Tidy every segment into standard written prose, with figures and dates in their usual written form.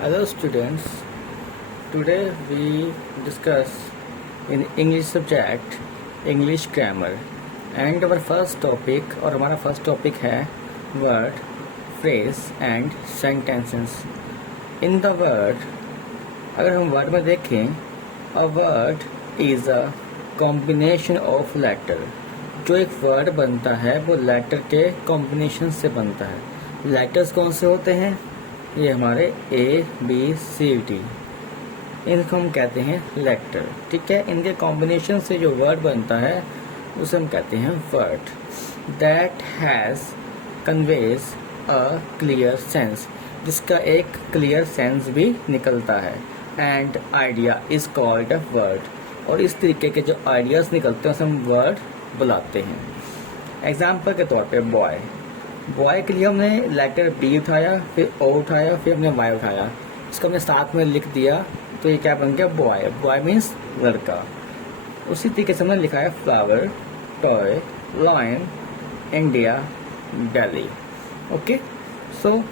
Hello students, today we discuss in English subject English grammar and our first topic और हमारा first topic है word, phrase and sentences. In the word, अगर हम word में देखें, a word is a combination of letter. जो एक word बनता है वो letter के combination से बनता है. letters कौन से होते हैं? ये हमारे ABCD, इनको हम कहते हैं लेटर. ठीक है, इनके कॉम्बिनेशन से जो वर्ड बनता है उसे हम कहते हैं word. That has conveys a clear sense, जिसका एक क्लियर सेंस भी निकलता है. And idea is called a word, और इस तरीके के जो आइडियाज निकलते हैं उसे हम वर्ड बुलाते हैं. एग्जाम्पल के तौर पे बॉय, बॉय के लिए हमने लेटर बी उठाया, फिर ओ उठाया, फिर हमने वाई उठाया, इसको हमने साथ में लिख दिया तो ये क्या बन गया बॉय. बॉय मीन्स लड़का. उसी तरीके से हमने लिखा है flower, toy, lion, India, Delhi. Okay, so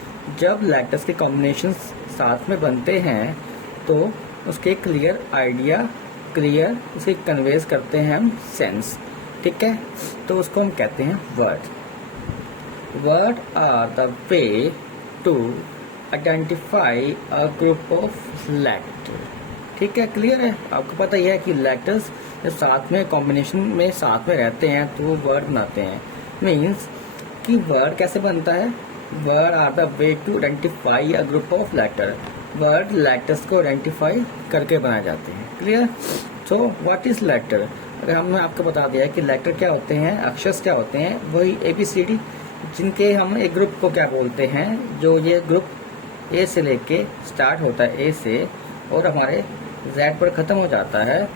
जब लेटर्स के कॉम्बिनेशन साथ में बनते हैं तो उसके क्लियर आइडिया, क्लियर उसे कन्वेज करते हैं हम सेंस. ठीक है, तो उसको हम कहते हैं word. Words are the way to identify a group of letters. ठीक है, क्लियर है. आपको पता ही है कि लेटर्स जब साथ में कॉम्बिनेशन में साथ में रहते हैं तो वो वर्ड बनाते हैं. मीन्स कि वर्ड कैसे बनता है? Word are the way to identify a group of letter. Word letters को आइडेंटिफाई करके बनाए जाते हैं. Clear. So what is letter? अगर हमने आपको बता दिया कि लेटर क्या होते हैं, अक्षर क्या होते हैं, वही ABCD, जिनके हम एक ग्रुप को क्या बोलते हैं, जो ये ग्रुप ए से लेके स्टार्ट होता है, ए से, और हमारे जेड पर ख़त्म हो जाता है.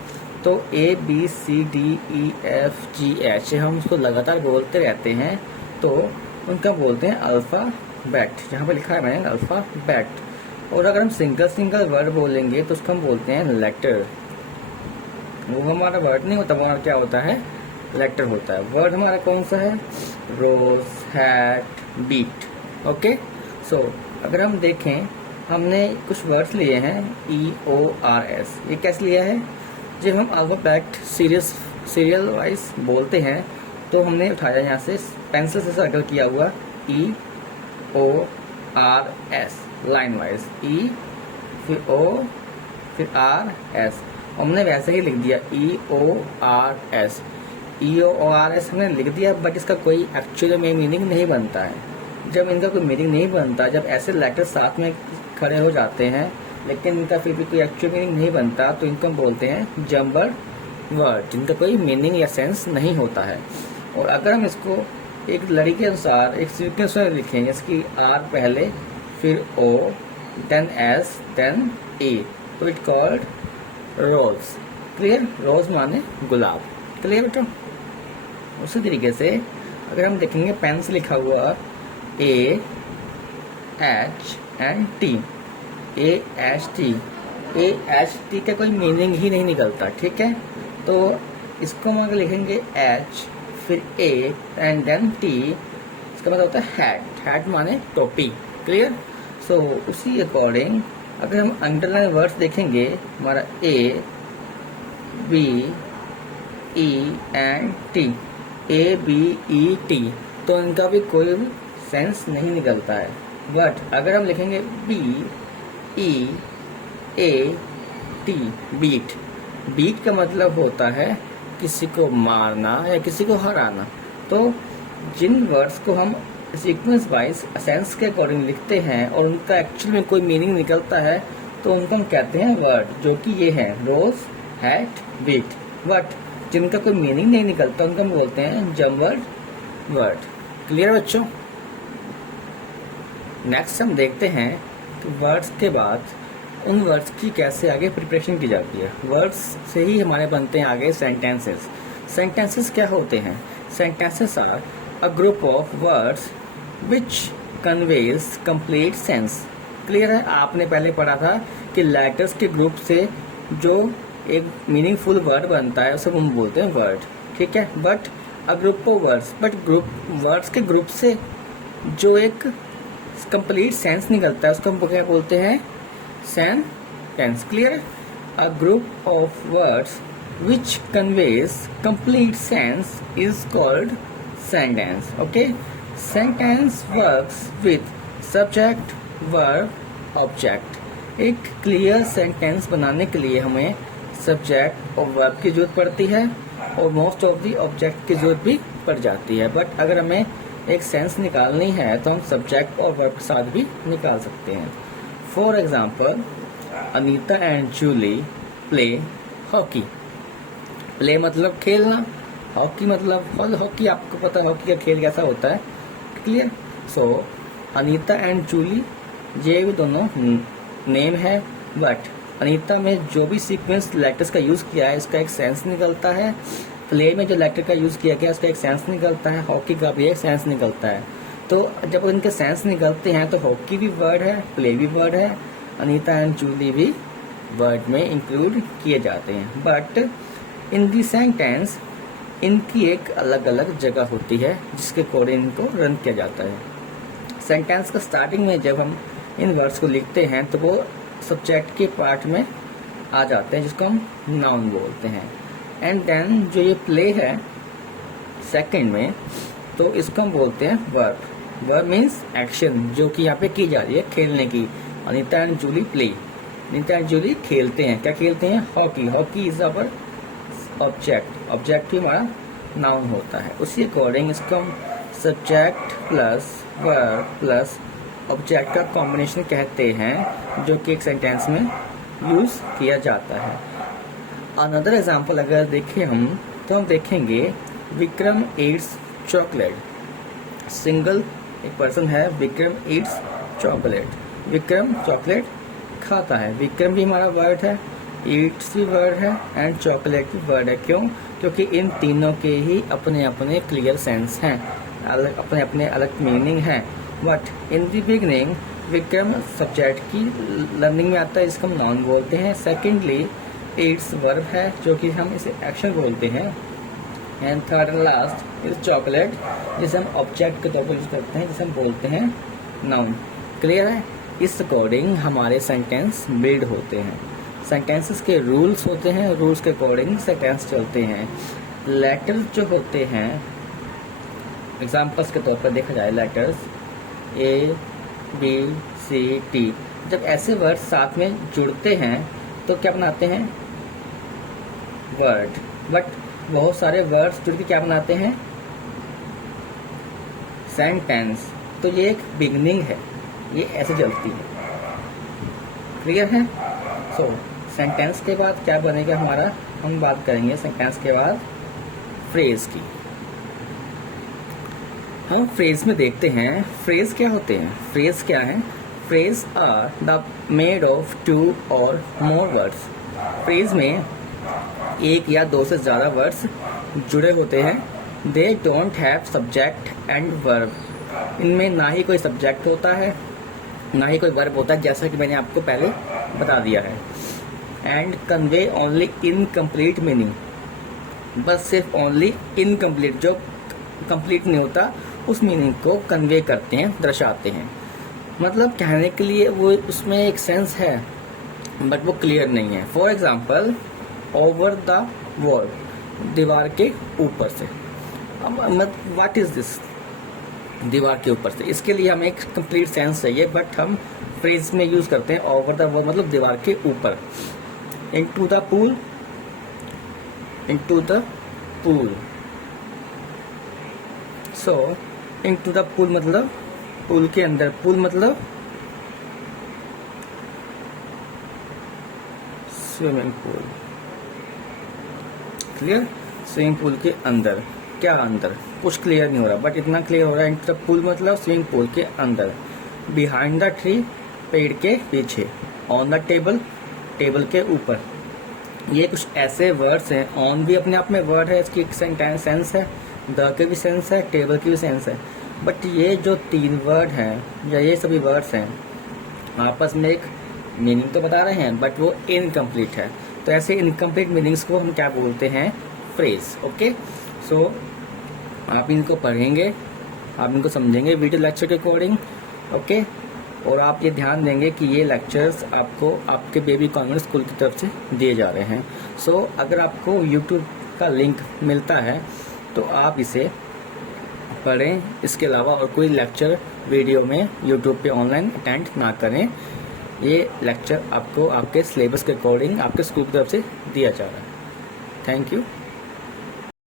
तो ABCDEFGH हम उसको लगातार बोलते रहते हैं, तो उनका बोलते हैं अल्फ़ाबेट. जहाँ पर लिखा है मैंने अल्फ़ाबेट. और अगर हम सिंगल वर्ड बोलेंगे तो उसको हम बोलते हैं लेटर. वो हमारा वर्ड नहीं होता, हमारा क्या होता है, लेटर होता है. वर्ड हमारा कौन सा है? रोज, हैट, बीट. ओके, सो अगर हम देखें, हमने कुछ वर्ड्स लिए हैं EORS. ये कैसे लिया है? जब हम अल्फाबेट सीरियल वाइज बोलते हैं तो हमने उठाया यहाँ से, पेंसिल से सर्कल किया हुआ EORS लाइन वाइज, E फिर O फिर RS, हमने वैसे ही लिख दिया EORS. EORS हमने लिख दिया, बट इसका कोई एक्चुअल में मीनिंग नहीं बनता है. जब इनका कोई मीनिंग नहीं बनता, जब ऐसे लेटर साथ में खड़े हो जाते हैं लेकिन इनका फिर भी कोई एक्चुअल मीनिंग नहीं बनता, तो इनको हम बोलते हैं जम्बल वर्ड, जिनका कोई मीनिंग या सेंस नहीं होता है. और अगर हम इसको एक लड़ी के अनुसार एक सीक्वेंस में लिखें, जिसकी R पहले, फिर O, then S, then E, तो it called rose. Clear. Rose माने गुलाब. क्लियर बेटा. उसी तरीके से अगर हम देखेंगे, पेन से लिखा हुआ AHT, AHT का कोई मीनिंग ही नहीं निकलता. ठीक है, तो इसको हम अगर लिखेंगे H फिर A एंड देन T, इसका मतलब होता है हैट. हैट माने टोपी. क्लियर. सो उसी अकॉर्डिंग अगर हम अंडरलाइन वर्ड्स देखेंगे, हमारा A, B, E and T, ABET, तो इनका भी कोई सेंस नहीं निकलता है. बट अगर हम लिखेंगे BEAT, बीट. बीट का मतलब होता है किसी को मारना या किसी को हराना. तो जिन वर्ड्स को हम सीक्वेंस वाइज सेंस के अकॉर्डिंग लिखते हैं और उनका एक्चुअल में कोई मीनिंग निकलता है, तो उनको हम कहते हैं वर्ड, जो कि ये हैं रोज, हैट, बीट. बट जिनका कोई मीनिंग नहीं निकलता उनको हम बोलते हैं जम्बल्ड वर्ड. क्लियर बच्चों. नेक्स्ट हम देखते हैं कि वर्ड्स के बाद उन वर्ड्स की कैसे आगे प्रिपरेशन की जाती है. वर्ड्स से ही हमारे बनते हैं आगे सेंटेंसेस. सेंटेंसेस क्या होते हैं? Sentences are a group of words which conveys complete sense. Clear है. आपने पहले पढ़ा था कि लेटर्स के ग्रुप से जो एक मीनिंगफुल वर्ड बनता है उसे हम बोलते हैं वर्ड. ठीक है, but a group of words, but group words के ग्रुप से जो एक कंप्लीट सेंस निकलता है उसको हम क्या बोलते हैं? sentence. Clear? A group of words which conveys complete sense is called sentence. Okay? Sentence works with subject, verb, object. एक क्लियर सेंटेंस बनाने के लिए हमें सब्जेक्ट और वर्ब की जरूरत पड़ती है और मोस्ट ऑफ दी ऑब्जेक्ट की जरूरत भी पड़ जाती है। बट अगर हमें एक सेंस निकालनी है तो हम सब्जेक्ट और वर्ब के साथ भी निकाल सकते हैं। For example, Anita and Julie play hockey. Play मतलब खेलना, हॉकी मतलब हॉकी आपको पता है हॉकी का खेल कैसा होता है। Clear? So Anita and Julie ये भी दोनों नेम है, बट अनीता में जो भी सीक्वेंस लेटर्स का यूज़ किया है इसका एक सेंस निकलता है। प्ले में जो लेटर का यूज़ किया गया उसका एक सेंस निकलता है। हॉकी का भी एक सेंस निकलता है। तो जब उनके सेंस निकलते हैं तो हॉकी भी वर्ड है, प्ले भी वर्ड है, अनीता एंड जूली भी वर्ड में इंक्लूड किए जाते हैं। बट इन दी सेंटेंस इनकी एक अलग अलग जगह होती है जिसके अकॉर्डिंग इनको रन किया जाता है। सेंटेंस का स्टार्टिंग में जब हम इन वर्ड्स को लिखते हैं तो वो सब्जेक्ट के पार्ट में आ जाते हैं जिसको हम नाउन बोलते हैं। एंड देन जो ये प्ले है सेकंड में तो इसको हम बोलते हैं वर्ब। वर्ब मीन्स एक्शन जो कि यहाँ पे की जा रही है खेलने की। Anita and Julie play, Anita and Julie खेलते हैं। क्या खेलते हैं? Hockey. Hockey is our object. Object भी हमारा नाउन होता है। उसी अकॉर्डिंग इसको हम subject plus verb plus object का कॉम्बिनेशन कहते हैं जो कि एक सेंटेंस में यूज किया जाता है। अनदर एग्जाम्पल अगर देखें हम तो हम देखेंगे विक्रम ईट्स चॉकलेट। सिंगल एक पर्सन है, Vikram Yeats chocolate. Vikram chocolate खाता है। विक्रम भी हमारा वर्ड है, ईट्स भी वर्ड है एंड चॉकलेट भी वर्ड है। क्यों? क्योंकि इन तीनों के ही अपने अपने क्लियर सेंस हैं, अपने अपने अलग मीनिंग हैं। But in the beginning Vikram subject की लर्निंग में आता है जिसको हम नाउन बोलते हैं। सेकेंडली इट्स वर्ब है जो कि हम इसे एक्शन बोलते हैं। And third and last is chocolate जिसे हम ऑब्जेक्ट के तौर पर यूज करते हैं जिसे हम बोलते हैं नाउन। क्लियर है? इस अकॉर्डिंग हमारे सेंटेंस बिल्ड होते हैं। सेंटेंसेस के रूल्स होते हैं, रूल्स के अकॉर्डिंग सेंटेंस चलते हैं। लेटर्स जो होते हैं एग्जाम्पल्स के तौर पर देखा जाए, letters A B C T, जब ऐसे वर्ड साथ में जुड़ते हैं तो क्या बनाते हैं? वर्ड। बट बहुत सारे वर्ड्स जुड़ के क्या बनाते हैं? सेंटेंस। तो ये एक बिगनिंग है, ये ऐसे चलती है। क्लियर है? सो सेंटेंस के बाद क्या बनेगा हमारा, हम बात करेंगे सेंटेंस के बाद फ्रेज की। हम फ्रेज में देखते हैं फ्रेज क्या होते हैं। फ्रेज क्या है? Phrase are the made of two or more words. Phrase में एक या दो से ज़्यादा वर्ड्स जुड़े होते हैं। They don't have subject and verb. इनमें ना ही कोई सब्जेक्ट होता है ना ही कोई वर्ब होता है, जैसा कि मैंने आपको पहले बता दिया है। And convey only incomplete meaning. बस सिर्फ ओनली इनकम्प्लीट, जो कंप्लीट नहीं होता उस मीनिंग को कन्वे करते हैं, दर्शाते हैं। मतलब कहने के लिए वो उसमें एक सेंस है बट वो क्लियर नहीं है। For example, over the wall, दीवार के ऊपर से। अब व्हाट इज दिस? दीवार के ऊपर से। इसके लिए हमें एक कंप्लीट सेंस चाहिए बट हम फ्रेज में यूज करते हैं ओवर द वॉल मतलब दीवार के ऊपर। Into the pool, into the pool. So into the pool मतलब पूल के अंदर। पूल मतलब swimming pool. Clear? Swimming pool के अंदर। क्या अंदर? कुछ क्लियर नहीं हो रहा बट इतना क्लियर हो रहा है। इनटू द पूल मतलब स्विमिंग पूल के अंदर। बिहाइंड द ट्री, पेड़ के पीछे। ऑन द टेबल, टेबल के ऊपर। ये कुछ ऐसे वर्ड्स हैं। ऑन भी अपने आप में वर्ड है, इसकी एक सेंस है। द के भी सेंस है, टेबल की भी सेंस है। बट ये जो तीन वर्ड हैं या ये सभी वर्ड्स हैं आपस में एक मीनिंग तो बता रहे हैं बट वो इनकम्प्लीट है। तो ऐसे इनकम्प्लीट मीनिंग्स को हम क्या बोलते हैं? फ्रेज। ओके, सो आप इनको पढ़ेंगे, आप इनको समझेंगे वीडियो लेक्चर के अकॉर्डिंग। ओके, और आप ये ध्यान देंगे कि ये लेक्चर्स आपको आपके बेबी कॉन्वेंट स्कूल की तरफ से दिए जा रहे हैं। सो अगर आपको यूट्यूब का लिंक मिलता है तो आप इसे पढ़ें। इसके अलावा और कोई लेक्चर वीडियो में यूट्यूब पे ऑनलाइन अटेंड ना करें। ये लेक्चर आपको आपके सिलेबस के अकॉर्डिंग आपके स्कूल की तरफ से दिया जा रहा है। Thank you.